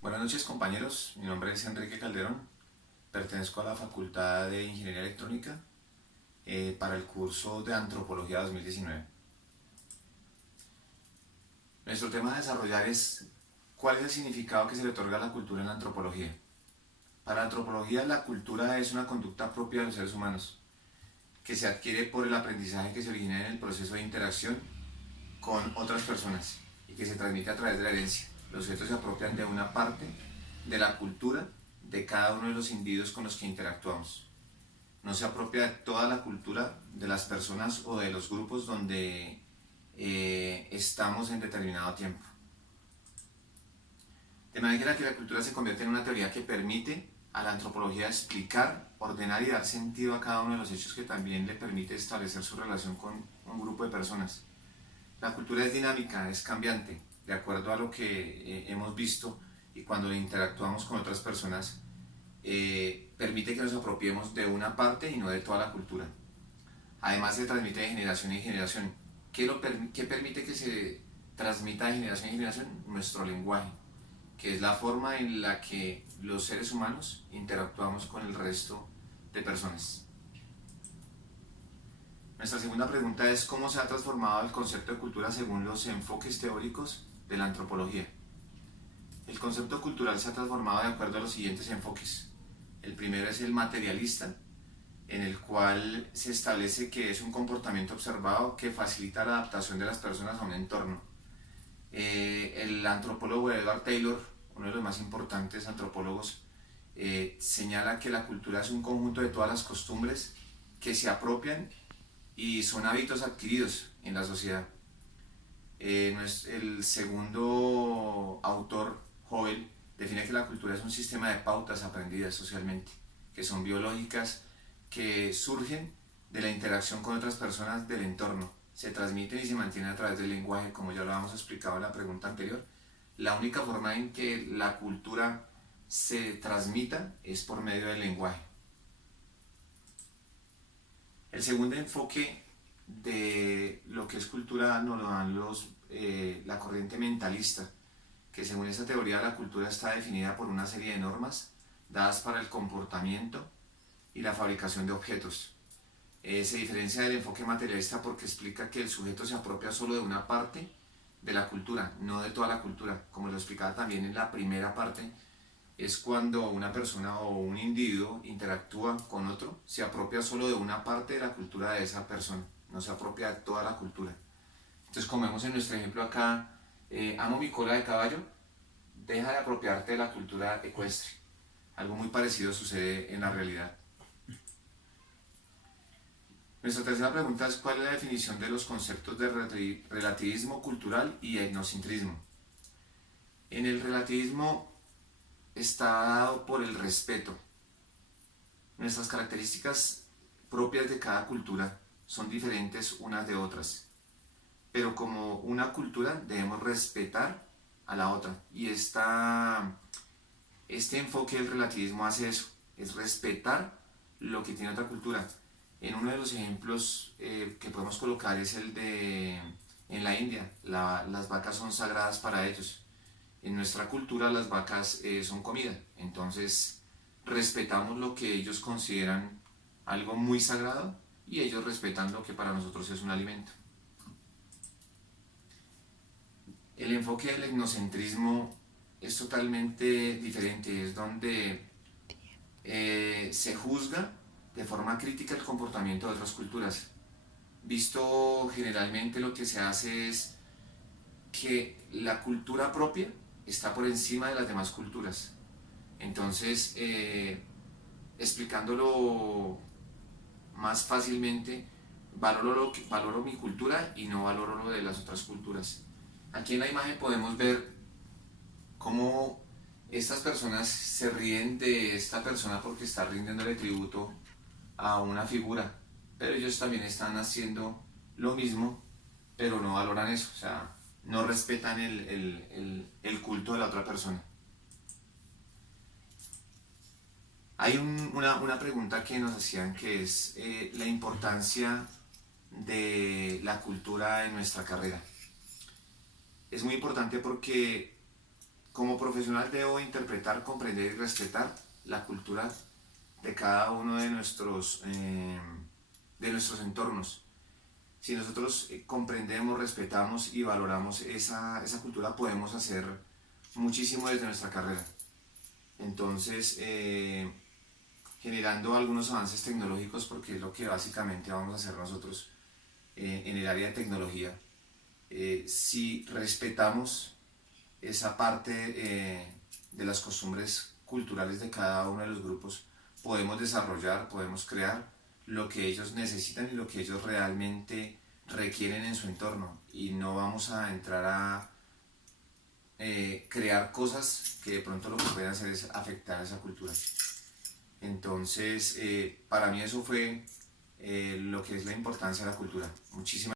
Buenas noches compañeros, mi nombre es Enrique Calderón, pertenezco a la Facultad de Ingeniería Electrónica para el curso de Antropología 2019. Nuestro tema a desarrollar es ¿cuál es el significado que se le otorga a la cultura en la antropología? Para la antropología la cultura es una conducta propia de los seres humanos que se adquiere por el aprendizaje que se origina en el proceso de interacción con otras personas y que se transmite a través de la herencia. Los sujetos se apropian de una parte de la cultura de cada uno de los individuos con los que interactuamos. No se apropia de toda la cultura de las personas o de los grupos donde estamos en determinado tiempo. De manera que la cultura se convierte en una teoría que permite a la antropología explicar, ordenar y dar sentido a cada uno de los hechos, que también le permite establecer su relación con un grupo de personas. La cultura es dinámica, es cambiante, de acuerdo a lo que hemos visto, y cuando interactuamos con otras personas permite que nos apropiemos de una parte y no de toda la cultura. Además se transmite de generación en generación. ¿Qué permite que se transmita de generación en generación? Nuestro lenguaje, que es la forma en la que los seres humanos interactuamos con el resto de personas. Nuestra segunda pregunta es ¿cómo se ha transformado el concepto de cultura según los enfoques teóricos de la antropología? El concepto cultural se ha transformado de acuerdo a los siguientes enfoques. El primero es el materialista, en el cual se establece que es un comportamiento observado que facilita la adaptación de las personas a un entorno. El antropólogo Edward Taylor, uno de los más importantes antropólogos, señala que la cultura es un conjunto de todas las costumbres que se apropian y son hábitos adquiridos en la sociedad. El segundo autor, Howell, define que la cultura es un sistema de pautas aprendidas socialmente, que son biológicas, que surgen de la interacción con otras personas del entorno, se transmiten y se mantienen a través del lenguaje, como ya lo habíamos explicado en la pregunta anterior. La única forma en que la cultura se transmita es por medio del lenguaje. El segundo enfoque de lo que es cultura nos lo dan la corriente mentalista, que según esta teoría la cultura está definida por una serie de normas dadas para el comportamiento y la fabricación de objetos. Se diferencia del enfoque materialista porque explica que el sujeto se apropia solo de una parte de la cultura, no de toda la cultura. Como lo explicaba también en la primera parte, es cuando una persona o un individuo interactúa con otro, se apropia solo de una parte de la cultura de esa persona, no se apropia de toda la cultura. Entonces, como vemos en nuestro ejemplo acá, amo mi cola de caballo, deja de apropiarte de la cultura ecuestre. Algo muy parecido sucede en la realidad. Nuestra tercera pregunta es ¿cuál es la definición de los conceptos de relativismo cultural y etnocentrismo? En el relativismo está dado por el respeto. Nuestras características propias de cada cultura son diferentes unas de otras, pero como una cultura debemos respetar a la otra, y este enfoque del relativismo hace eso, es respetar lo que tiene otra cultura. En uno de los ejemplos que podemos colocar es el de en la India, las vacas son sagradas para ellos. En nuestra cultura las vacas son comida, entonces respetamos lo que ellos consideran algo muy sagrado y ellos respetan lo que para nosotros es un alimento. El enfoque del etnocentrismo es totalmente diferente, es donde se juzga de forma crítica el comportamiento de otras culturas. Visto generalmente lo que se hace es que la cultura propia está por encima de las demás culturas. Entonces, explicándolo más fácilmente, valoro mi cultura y no valoro lo de las otras culturas. Aquí en la imagen podemos ver cómo estas personas se ríen de esta persona porque está rindiéndole tributo a una figura, pero ellos también están haciendo lo mismo, pero no valoran eso, o sea, no respetan el culto de la otra persona. Hay una pregunta que nos hacían que es la importancia de la cultura en nuestra carrera. Es muy importante porque Como profesional debo interpretar, comprender y respetar la cultura de cada uno de nuestros entornos. Si nosotros comprendemos, respetamos y valoramos esa cultura, podemos hacer muchísimo desde nuestra carrera. Entonces, generando algunos avances tecnológicos, porque es lo que básicamente vamos a hacer nosotros en el área de tecnología. Si respetamos esa parte de las costumbres culturales de cada uno de los grupos, podemos desarrollar, podemos crear lo que ellos necesitan y lo que ellos realmente requieren en su entorno, y no vamos a entrar a crear cosas que de pronto lo que pueden hacer es afectar a esa cultura. Entonces, para mí eso fue lo que es la importancia de la cultura. Muchísimas